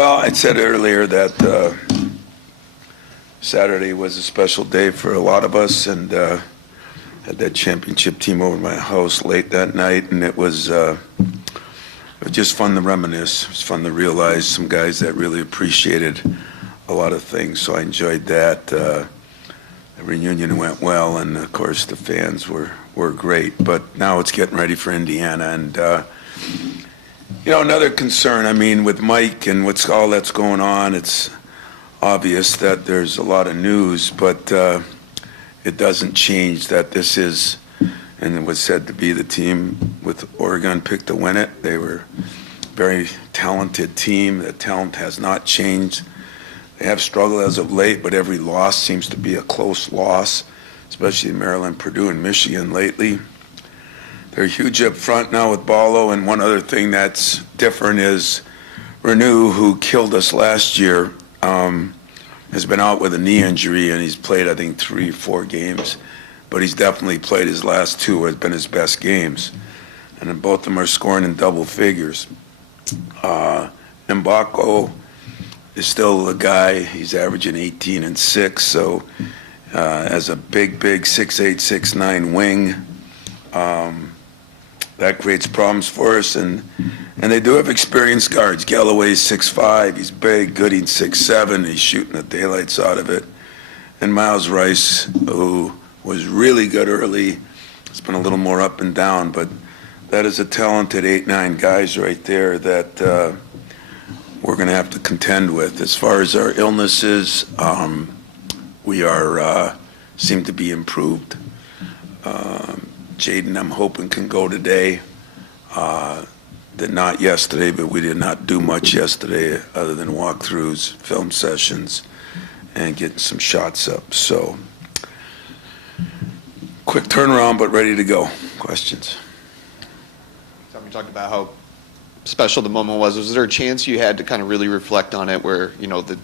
Well, I said earlier that Saturday was a special day for a lot of us, and had that championship team over at my house late that night, and it was just fun to reminisce. It was fun to realize some guys that really appreciated a lot of things, so I enjoyed that. The reunion went well, and of course the fans were great. But now it's getting ready for Indiana, and another concern. I mean, with Mike and what's all that's going on, it's obvious that there's a lot of news, but it doesn't change that this is, and it was said to be the team with Oregon picked to win it. They were a very talented team. The talent has not changed. They have struggled as of late, but every loss seems to be a close loss, especially Maryland, Purdue, and Michigan lately. They're huge up front now with Ballo, and one other thing that's different is Renew, who killed us last year, has been out with a knee injury, and he's played, I think, 3 or 4 games. But he's definitely played his last 2, has been his best games. And then both of them are scoring in double figures. Mbako is still a guy. He's averaging 18 and 6, so as a big 6'8", 6'9" wing, that creates problems for us. And they do have experienced guards. Galloway's 6'5", he's big. Gooding's 6'7", he's shooting the daylights out of it. And Miles Rice, who was really good early, it's been a little more up and down, but that is a talented 8-9 guys right there that we're going to have to contend with. As far as our illnesses, we are seem to be improved. Jaden, I'm hoping, can go today. Did not yesterday, but we did not do much yesterday other than walkthroughs, film sessions, and getting some shots up. So, quick turnaround, but ready to go. Questions? Tom, you talked about how special the moment was. Was there a chance you had to kind of really reflect on it where, the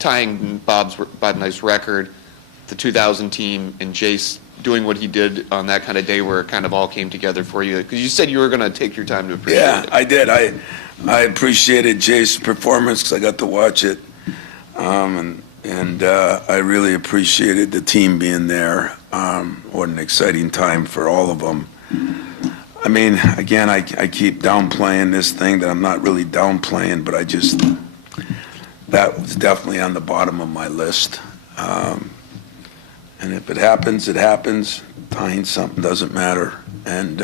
tying Bob Knight's record, the 2000 team, and Jace doing what he did on that kind of day where it kind of all came together for you? Because you said you were going to take your time to appreciate it. Yeah, I did. I appreciated Jace's performance because I got to watch it. And I really appreciated the team being there. What an exciting time for all of them. I mean, again, I keep downplaying this thing that I'm not really downplaying, but that was definitely on the bottom of my list. And if it happens, it happens. Tying something doesn't matter. And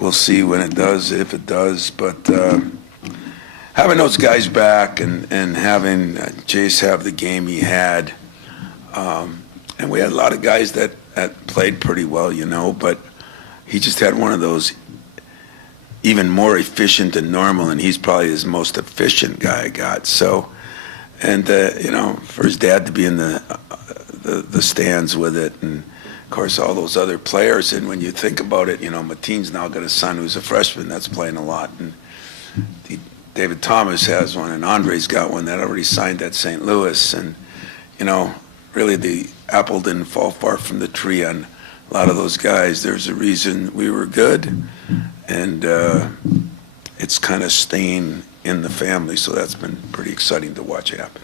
we'll see when it does, if it does. But having those guys back and having Jace have the game he had, and we had a lot of guys that played pretty well, but he just had one of those even more efficient than normal, and he's probably his most efficient guy I got. So, and for his dad to be in the stands with it, and of course all those other players. And when you think about it, Mateen's now got a son who's a freshman that's playing a lot, and David Thomas has one, and Andre's got one that already signed at St. Louis. And really the apple didn't fall far from the tree on a lot of those guys. There's a reason we were good, and it's kind of staying in the family, so that's been pretty exciting to watch happen.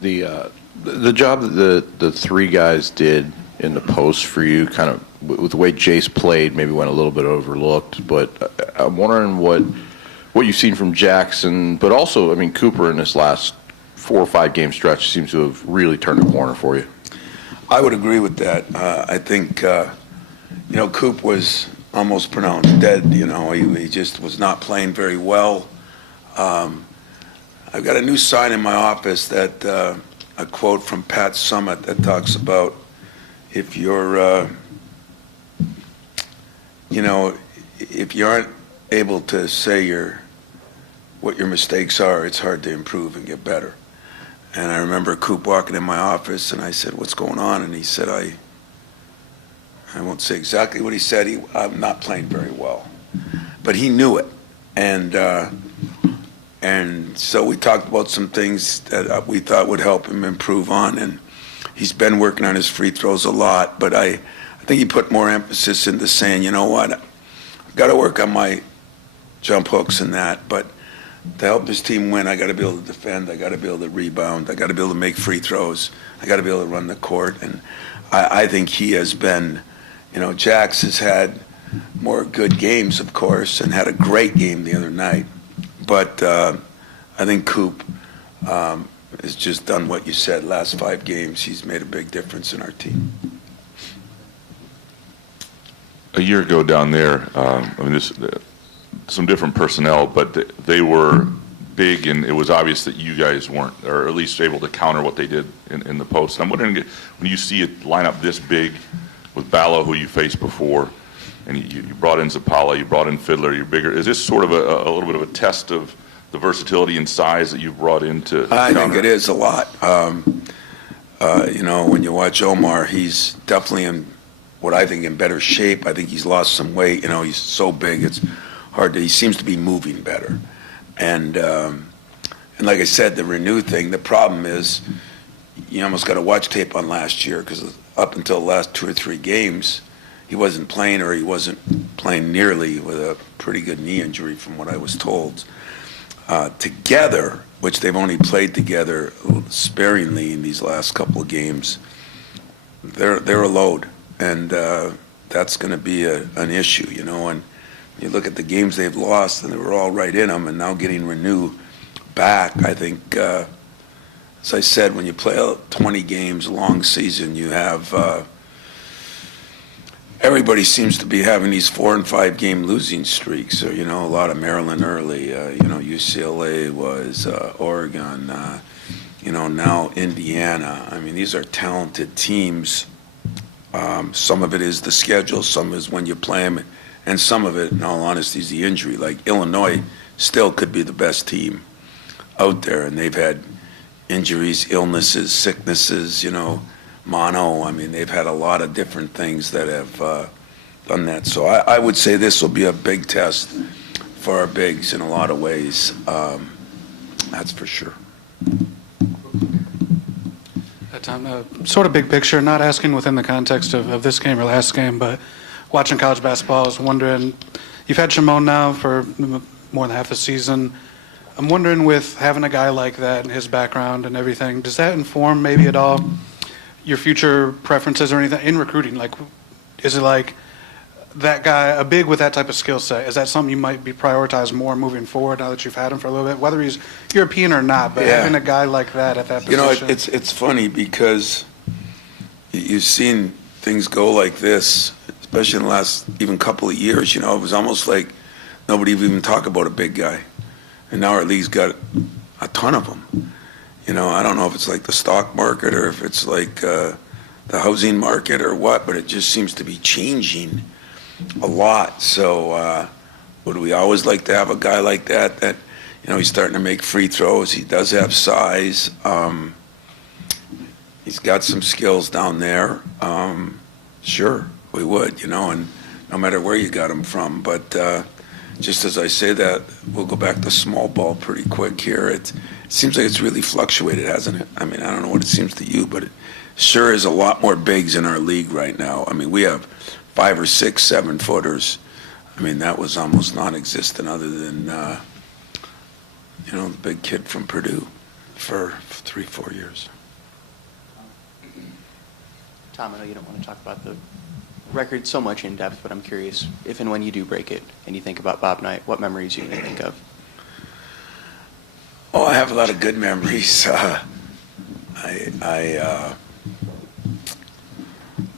The job that the 3 guys did in the post for you, kind of with the way Jace played, maybe went a little bit overlooked. But I'm wondering what you've seen from Jackson, but also, I mean, Cooper in this last 4 or 5 game stretch seems to have really turned a corner for you. I would agree with that. I think Coop was almost pronounced dead. He just was not playing very well. I've got a new sign in my office that a quote from Pat Summitt that talks about if you're, if you aren't able to say what your mistakes are, it's hard to improve and get better. And I remember Coop walking in my office, and I said, "What's going on?" And he said, I won't say exactly what he said. I'm not playing very well, but he knew it, and so we talked about some things that we thought would help him improve on, and he's been working on his free throws a lot. But I think he put more emphasis into saying, you know what, I've got to work on my jump hooks and that, but to help this team win, I got to be able to defend. I got to be able to rebound. I got to be able to make free throws. I got to be able to run the court. And I think he has been, Jax has had more good games, of course, and had a great game the other night. But I think Coop has just done what you said. Last 5 games, he's made a big difference in our team. A year ago down there, some different personnel, but they were big, and it was obvious that you guys weren't, or at least able to counter what they did in the post. And I'm wondering, when you see it line up this big with Ballo, who you faced before, and you brought in Zapala, you brought in Fiddler, you're bigger. Is this sort of a little bit of a test of the versatility and size that you've brought into I counter? think it is a lot. When you watch Omar, he's definitely in what I think in better shape. I think he's lost some weight. He's so big, it's hard to, he seems to be moving better. And like I said, the Renew thing, the problem is you almost got to watch tape on last year, because up until the last 2 or 3 games, he wasn't playing, or he wasn't playing nearly, with a pretty good knee injury from what I was told. Together, which they've only played together sparingly in these last couple of games, they're a load, and that's going to be an issue, and you look at the games they've lost, and they were all right in them, and now getting Renew back, I think, as I said, when you play 20 games, long season, you have everybody seems to be having these 4 and 5 game losing streaks. So, a lot of Maryland early, UCLA was, Oregon, now Indiana. I mean, these are talented teams. Some of it is the schedule, some is when you play them, and some of it, in all honesty, is the injury. Like Illinois still could be the best team out there, and they've had injuries, illnesses, sicknesses, mono. I mean, they've had a lot of different things that have done that. So I would say this will be a big test for our bigs in a lot of ways. That's for sure. Tom, sort of big picture, not asking within the context of this game or last game, but watching college basketball, I was wondering, you've had Shimon now for more than half the season. I'm wondering, with having a guy like that and his background and everything, does that inform maybe at all your future preferences or anything in recruiting? Like, is it like that guy, a big with that type of skill set, is that something you might be prioritized more moving forward now that you've had him for a little bit, whether he's European or not, but having a guy like that at that position? It's funny because you've seen things go like this, especially in the last even couple of years. It was almost like nobody would even talk about a big guy. And now our league's got a ton of them. I don't know if it's like the stock market or if it's like the housing market or what, but it just seems to be changing a lot. So would we always like to have a guy like that, he's starting to make free throws. He does have size. He's got some skills down there. Sure, we would, and no matter where you got him from. But just as I say that, we'll go back to small ball pretty quick here. It seems like it's really fluctuated, hasn't it? I mean, I don't know what it seems to you, but it sure is a lot more bigs in our league right now. I mean, we have 5 or 6 7-footers. I mean, that was almost non-existent other than, the big kid from Purdue for 3-4 years. Tom, I know you don't want to talk about the record so much in depth, but I'm curious if and when you do break it and you think about Bob Knight, what memories you may think of? Oh, I have a lot of good memories. I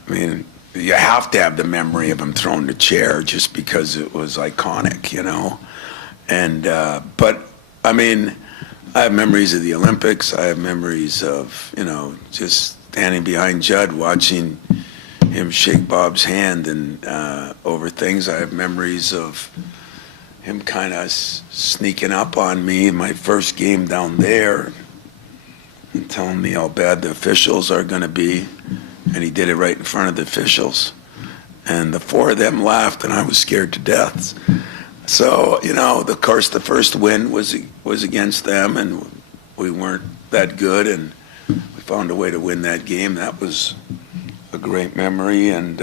mean, you have to have the memory of him throwing the chair just because it was iconic, And but I mean, I have memories of the Olympics. I have memories of just standing behind Judd watching him shake Bob's hand and over things. I have memories of him kind of sneaking up on me in my first game down there and telling me how bad the officials are going to be. And he did it right in front of the officials. And the 4 of them laughed, and I was scared to death. So, of course, the first win was against them, and we weren't that good, and we found a way to win that game. That was a great memory, and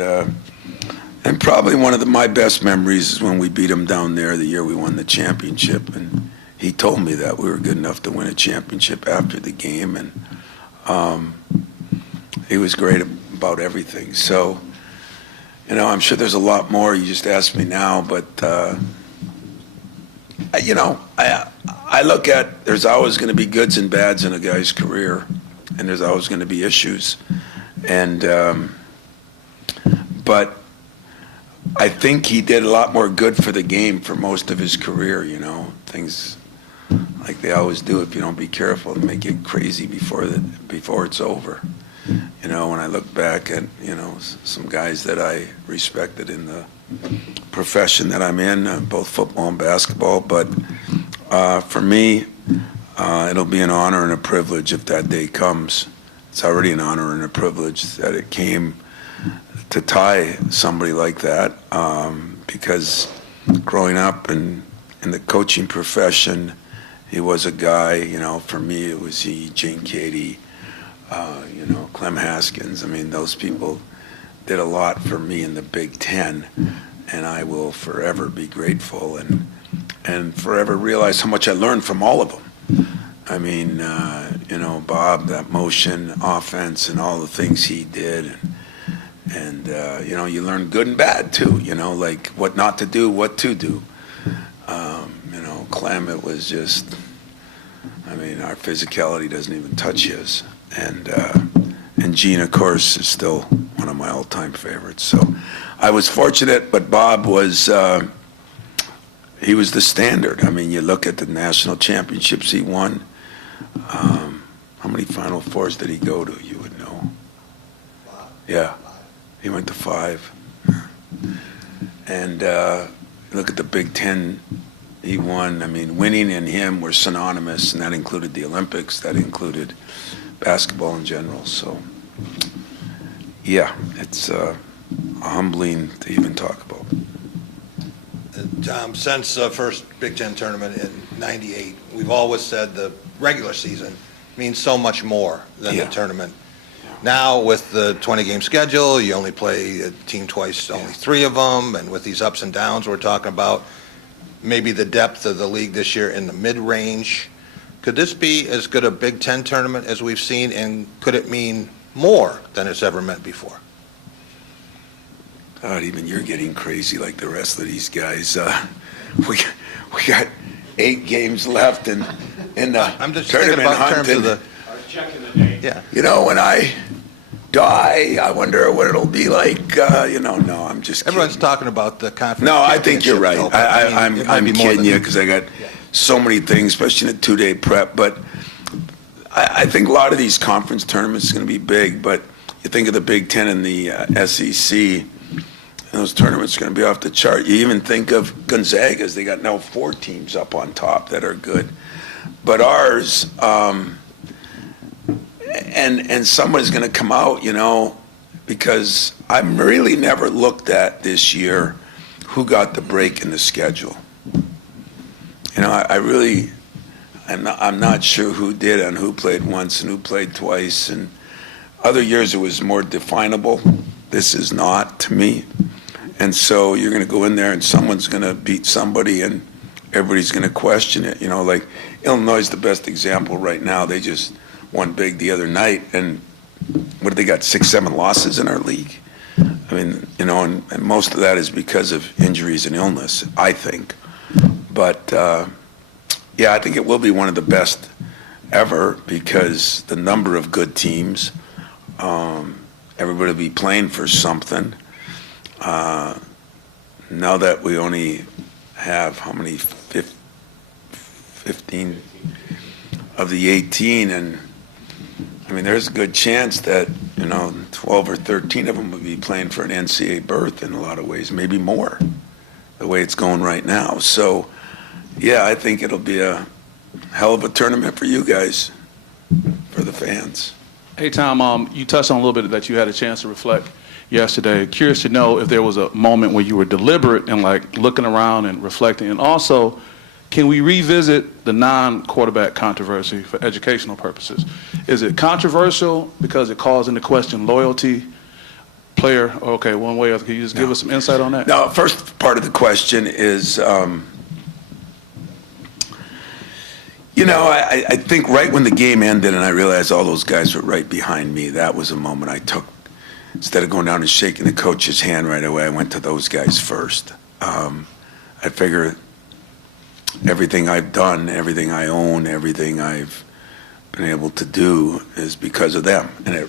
probably one of my best memories is when we beat them down there the year we won the championship, and he told me that we were good enough to win a championship after the game, and he was great about everything. So, I'm sure there's a lot more. You just asked me now, but I look at there's always going to be goods and bads in a guy's career, and there's always going to be issues, and but I think he did a lot more good for the game for most of his career. Things like they always do. If you don't be careful, they make it crazy before it's over. When I look back at some guys that I respected in the profession that I'm in, both football and basketball, but for me, it'll be an honor and a privilege if that day comes. It's already an honor and a privilege that it came to tie somebody like that, because growing up in the coaching profession, he was a guy, for me it was he, Gene Katie, Clem Haskins. I mean, those people did a lot for me in the Big Ten, and I will forever be grateful and forever realize how much I learned from all of them. I mean, Bob, that motion offense and all the things he did, and you learn good and bad too, like what not to do, what to do. Clem, it was just, our physicality doesn't even touch his. And Gene, of course, is still one of my all-time favorites. So I was fortunate, but Bob was, he was the standard. You look at the national championships he won. How many Final Fours did he go to? You would know. Yeah, he went to 5. And look at the Big Ten he won. Winning and him were synonymous, and that included the Olympics. That included basketball in general. So, yeah, it's humbling to even talk about. Tom, since the first Big Ten tournament in '98, we've always said the regular season means so much more than the tournament. Now, with the 20-game schedule, you only play a team twice, only 3 of them, and with these ups and downs we're talking about, maybe the depth of the league this year in the mid-range. Could this be as good a Big Ten tournament as we've seen, and could it mean more than it's ever meant before? God, even you're getting crazy like the rest of these guys. We got 8 games left in the I'm just tournament thinking about hunt. in terms of the. I was checking the date. Yeah. When I die, I wonder what it'll be like. No, I'm just kidding. Everyone's talking about the conference. No, I think you're right. championship, though. I'm it might be more kidding than- you because I got so many things, especially in a 2-day prep. But I think a lot of these conference tournaments are going to be big. But you think of the Big Ten and the SEC, and those tournaments are going to be off the chart. You even think of Gonzaga's. They got now 4 teams up on top that are good. But ours, and somebody's going to come out, because I've really never looked at this year who got the break in the schedule. I'm not sure who did and who played once and who played twice. And other years it was more definable. This is not, to me. And so you're going to go in there and someone's going to beat somebody and everybody's going to question it. Like Illinois is the best example right now. They just won big the other night, and what do they got, 6-7 losses in our league? And most of that is because of injuries and illness, I think. But I think it will be one of the best ever because the number of good teams, everybody will be playing for something. Now that we only have how many, 15 of the 18, and there's a good chance that 12 or 13 of them will be playing for an NCAA berth in a lot of ways, maybe more, the way it's going right now. So, yeah, I think it'll be a hell of a tournament for you guys, for the fans. Hey, Tom, you touched on a little bit that you had a chance to reflect yesterday. Curious to know if there was a moment where you were deliberate and looking around and reflecting, and also, can we revisit the non-quarterback controversy for educational purposes? Is it controversial because it calls into question loyalty, player? Okay, one way or other. Can you just give us some insight on that? Now, first part of the question is, I think right when the game ended and I realized all those guys were right behind me, that was a moment I took. Instead of going down and shaking the coach's hand right away, I went to those guys first. I figure everything I've done, everything I own, everything I've been able to do is because of them. And it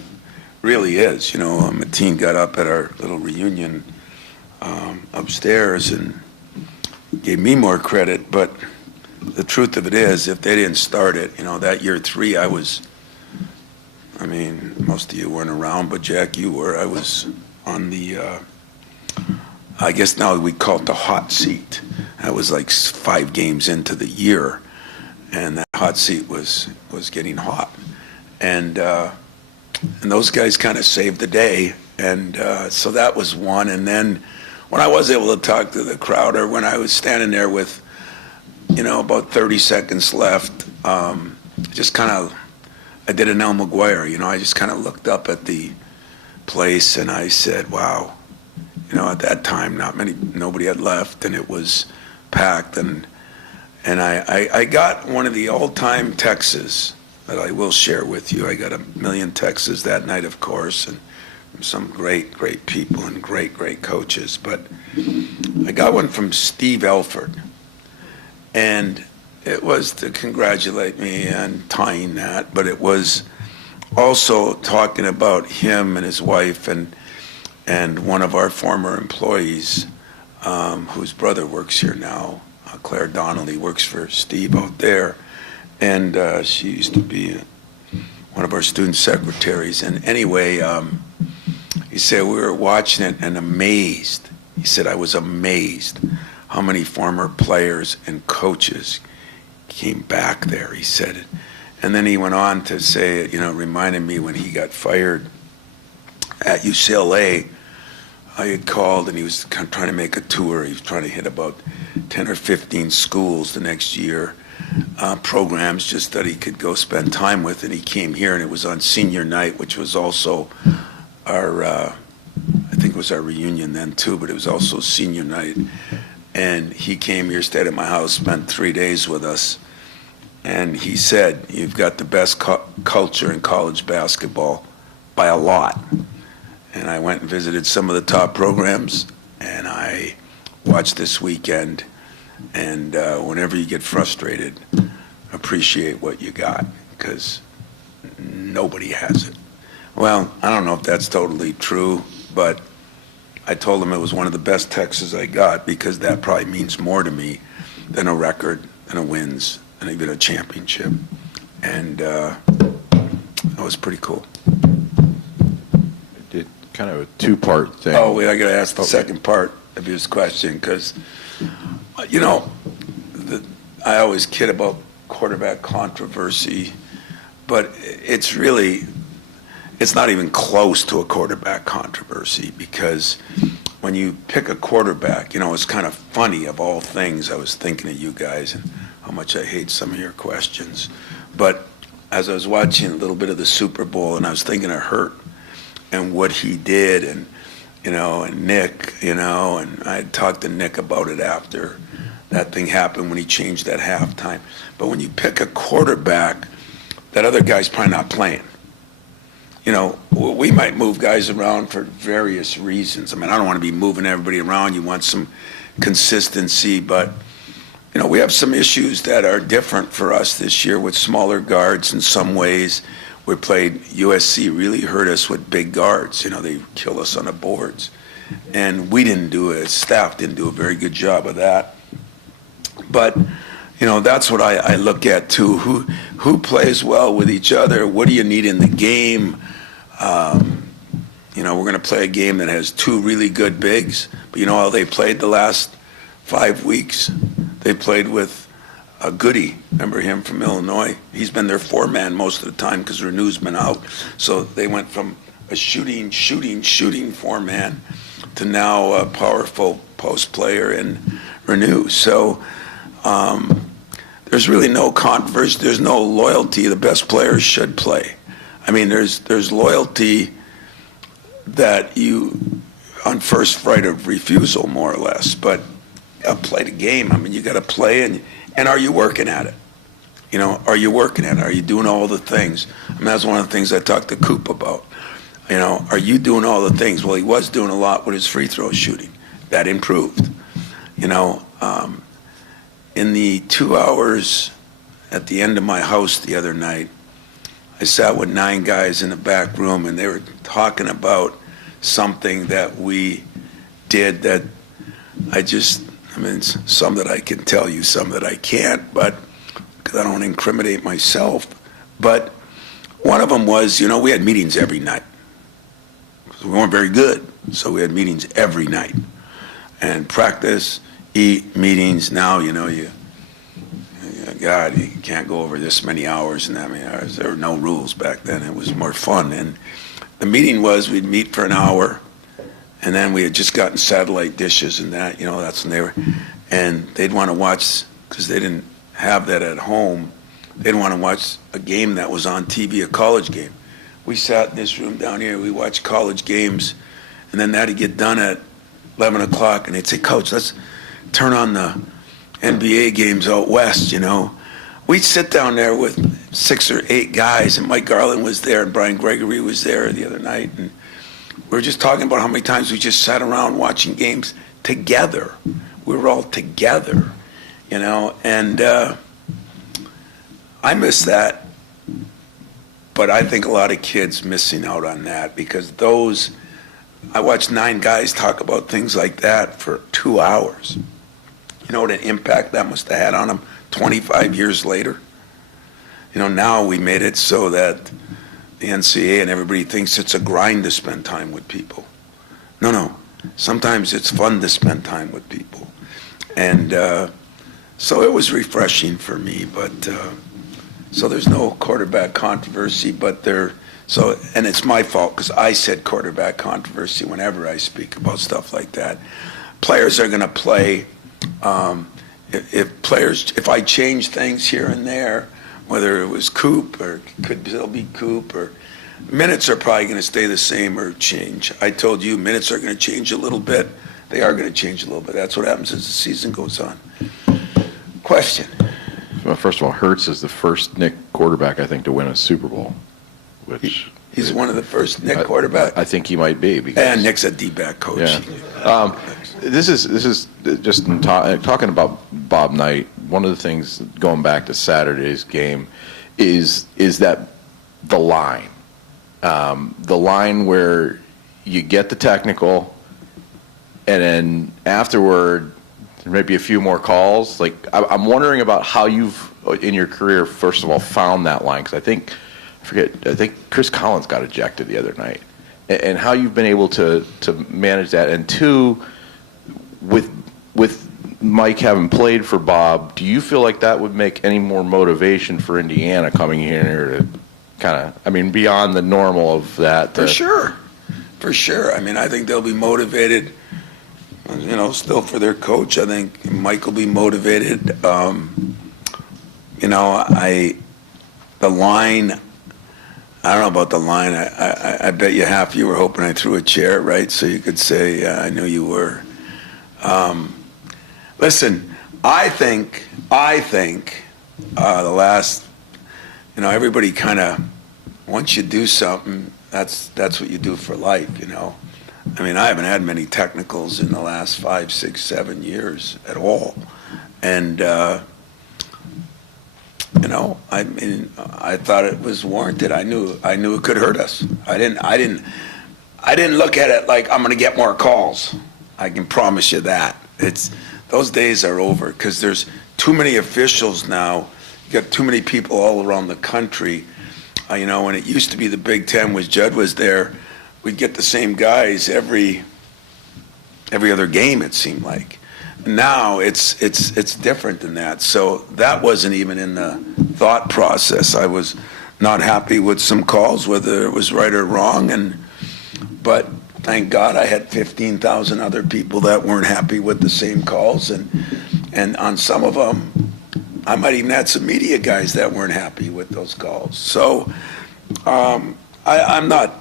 really is. Mateen got up at our little reunion upstairs and gave me more credit, but the truth of it is, if they didn't start it, that year 3, most of you weren't around, but Jack, you were. I was on the, I guess now we call it the hot seat. That was like 5 games into the year, and that hot seat was getting hot. And those guys kind of saved the day, and so that was one. And then when I was able to talk to the crowd, or when I was standing there with, about 30 seconds left, I did an El McGuire, I just kind of looked up at the place and I said, wow, at that time, nobody had left and it was packed. And I got one of the all-time texts that I will share with you. I got a million texts that night, of course, and from some great, great people and great, great coaches. But I got one from Steve Elford. And it was to congratulate me on tying that, but it was also talking about him and his wife and one of our former employees, whose brother works here now, Claire Donnelly, works for Steve out there, and she used to be one of our student secretaries. And anyway, he said we were watching it and amazed. He said, I was amazed how many former players and coaches came back there, he said it. And then he went on to say, it reminded me when he got fired at UCLA, I had called and he was kind of trying to make a tour. He was trying to hit about 10 or 15 schools the next year, programs just that he could go spend time with. And he came here and it was on senior night, which was also our, I think it was our reunion then too, but it was also senior night. And he came here, stayed at my house, spent 3 days with us. And he said, you've got the best culture in college basketball by a lot. And I went and visited some of the top programs, and I watched this weekend. And whenever you get frustrated, appreciate what you got, because nobody has it. Well, I don't know if that's totally true, but I told him it was one of the best texts I got, because that probably means more to me than a record, than a wins, and even a championship. And that was pretty cool. Did kind of a 2-part thing. Oh, wait, I got to ask the second part of his question, because, I always kid about quarterback controversy, but it's not even close to a quarterback controversy, because when you pick a quarterback, it's kind of funny. Of all things, I was thinking of you guys and how much I hate some of your questions. But as I was watching a little bit of the Super Bowl, and I was thinking of Hurt and what he did, and Nick, and I had talked to Nick about it after that thing happened when he changed that halftime. But when you pick a quarterback, that other guy's probably not playing. We might move guys around for various reasons. I don't want to be moving everybody around. You want some consistency, but, we have some issues that are different for us this year with smaller guards in some ways. We played USC, really hurt us with big guards. They kill us on the boards. And we didn't do it, staff didn't do a very good job of that. But, that's what I look at too. Who plays well with each other? What do you need in the game? We're going to play a game that has 2 really good bigs, but you know how they played the last 5 weeks? They played with Goody. Remember him from Illinois? He's been their 4-man most of the time because Renew's been out. So they went from a shooting 4-man to now a powerful post player in Renew. So there's really no controversy. There's no loyalty. The best players should play. There's loyalty that you, on first right of refusal, more or less. But play the game. You got to play, and are you working at it? You know, are you working at it? Are you doing all the things? I mean, that's one of the things I talked to Coop about. You know, are you doing all the things? Well, he was doing a lot with his free throw shooting. That improved. You know, in the 2 hours at the end of my house the other night, I sat with 9 guys in the back room, and they were talking about something that we did that I mean, some that I can tell you, some that I can't, but because I don't incriminate myself. But one of them was, you know, we had meetings every night. We weren't very good, so we had meetings every night. And practice, eat, meetings. Now, you know, God, you can't go over this many hours. And I mean, there were no rules back then. It was more fun. And the meeting was we'd meet for an hour, and then we had just gotten satellite dishes and that, you know, that's when they were, and they'd want to watch, because they didn't have that at home, they'd want to watch a game that was on TV, a college game. We sat in this room down here, we watched college games, and then that'd get done at 11 o'clock, and they'd say, Coach, let's turn on the NBA games out west, you know. We'd sit down there with 6 or 8 guys, and Mike Garland was there, and Brian Gregory was there the other night, and we were just talking about how many times we just sat around watching games together. We were all together, you know, and I miss that, but I think a lot of kids missing out on that, because I watched 9 guys talk about things like that for 2 hours. You know what an impact that must have had on them 25 years later? You know, now we made it so that the NCAA and everybody thinks it's a grind to spend time with people. No. Sometimes it's fun to spend time with people. And so it was refreshing for me. But so there's no quarterback controversy, and it's my fault because I said quarterback controversy whenever I speak about stuff like that. Players are going to play. If I change things here and there, whether it was Coop or could still be Coop, or minutes are probably going to stay the same or change. I told you minutes are going to change a little bit. They are going to change a little bit. That's what happens as the season goes on. Question. Well, first of all, Hurts is the first Nick quarterback, I think, to win a Super Bowl. He's one of the first Nick quarterbacks. I think he might be. And Nick's a D-back coach. Yeah. This is just talking about Bob Knight. One of the things going back to Saturday's game is that the line where you get the technical, and then afterward there may be a few more calls. Like I'm wondering about how you've in your career, first of all, found that line, because I think Chris Collins got ejected the other night, and how you've been able to manage that. And two, with Mike having played for Bob, do you feel like that would make any more motivation for Indiana coming here to kind of, I mean, beyond the normal of that? For sure. I mean, I think they'll be motivated, you know, still for their coach. I think Mike will be motivated. You know, the line, I don't know about the line. I bet you half you were hoping I threw a chair, right? So you could say, I knew you were. Listen, I think the last, you know, everybody kind of, once you do something, that's what you do for life, you know. I mean, I haven't had many technicals in the last 5, 6, 7 years at all. And, you know, I mean, I thought it was warranted. I knew it could hurt us. I didn't look at it like I'm going to get more calls. I can promise you that. Those days are over, because there's too many officials now. You got too many people all around the country. You know, when it used to be the Big Ten, was Judd was there, we'd get the same guys every other game, it seemed like. Now it's different than that. So that wasn't even in the thought process. I was not happy with some calls, whether it was right or wrong, but thank God I had 15,000 other people that weren't happy with the same calls, and on some of them, I might even had some media guys that weren't happy with those calls. So I'm not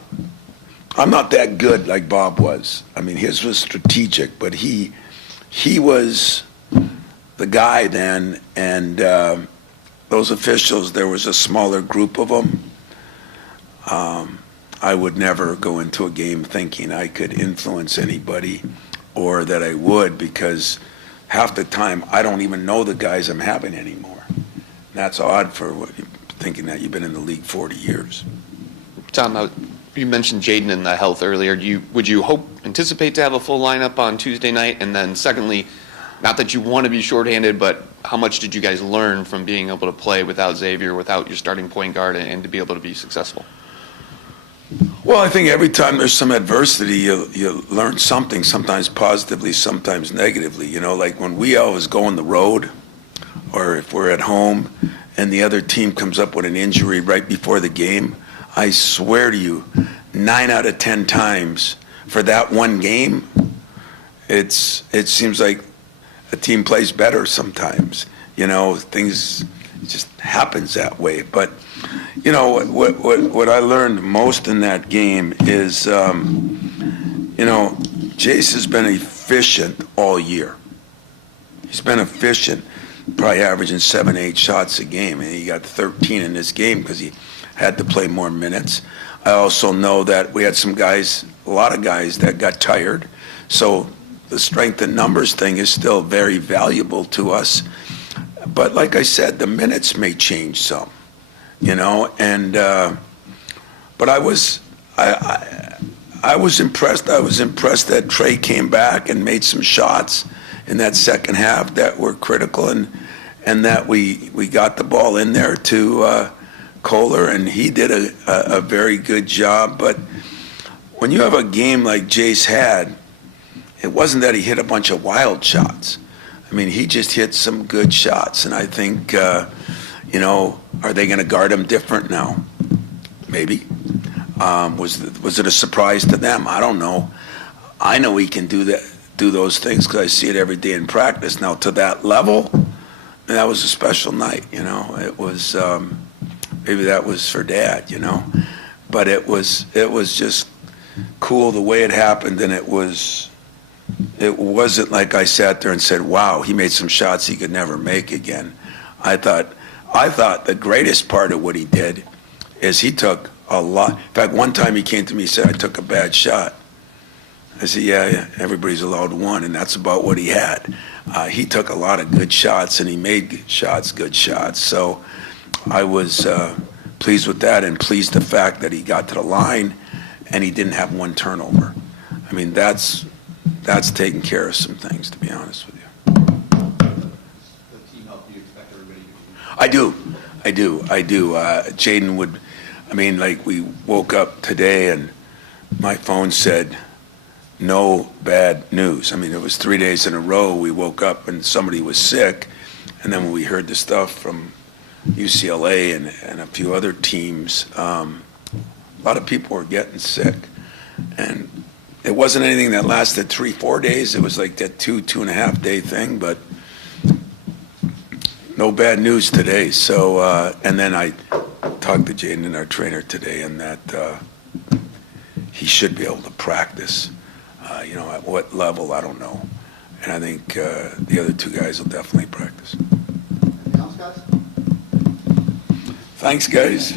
that good like Bob was. I mean, his was strategic, but he was the guy then, and those officials, there was a smaller group of them. I would never go into a game thinking I could influence anybody or that I would, because half the time I don't even know the guys I'm having anymore. That's odd for thinking that you've been in the league 40 years. Tom, you mentioned Jaden and the health earlier. Would you anticipate to have a full lineup on Tuesday night? And then secondly, not that you want to be shorthanded, but how much did you guys learn from being able to play without Xavier, without your starting point guard, and to be able to be successful? Well, I think every time there's some adversity, you learn something, sometimes positively, sometimes negatively. You know, like when we always go on the road, or if we're at home, and the other team comes up with an injury right before the game, I swear to you, 9 out of 10 times for that one game, it seems like a team plays better sometimes. You know, things just happens that way. But you know what I learned most in that game is, you know, Jace has been efficient all year. He's been efficient, probably averaging 7, 8 shots a game, and he got 13 in this game because he had to play more minutes. I also know that we had some guys, a lot of guys that got tired, so the strength in numbers thing is still very valuable to us. But like I said, the minutes may change some, you know. And but I was impressed. I was impressed that Trey came back and made some shots in that second half that were critical, and that we got the ball in there to Kohler, and he did a very good job. But when you have a game like Jace had, it wasn't that he hit a bunch of wild shots. I mean, he just hit some good shots, and I think, you know, are they going to guard him different now? Maybe. Was it a surprise to them? I don't know. I know he can do those things because I see it every day in practice. Now, to that level, that was a special night, you know. It was, maybe that was for Dad, you know. But it was just cool the way it happened, and it wasn't like I sat there and said, wow, he made some shots he could never make again. I thought the greatest part of what he did is he took a lot. In fact, one time he came to me and said, I took a bad shot. I said, yeah, everybody's allowed one, and that's about what he had. He took a lot of good shots, and he made good shots. So I was pleased with that, and pleased the fact that he got to the line and he didn't have one turnover. I mean, that's taking care of some things, to be honest with you. The team help you expect everybody to do? I do. Jaden would, I mean, like we woke up today and my phone said, no bad news. I mean, it was 3 days in a row we woke up and somebody was sick. And then when we heard the stuff from UCLA and a few other teams, a lot of people were getting sick. And it wasn't anything that lasted 3-4 days. It was like that 2.5 day thing, but no bad news today. So, and then I talked to Jaden and our trainer today, and that he should be able to practice. You know, at what level, I don't know. And I think the other 2 guys will definitely practice. Anything else, guys? Thanks, guys.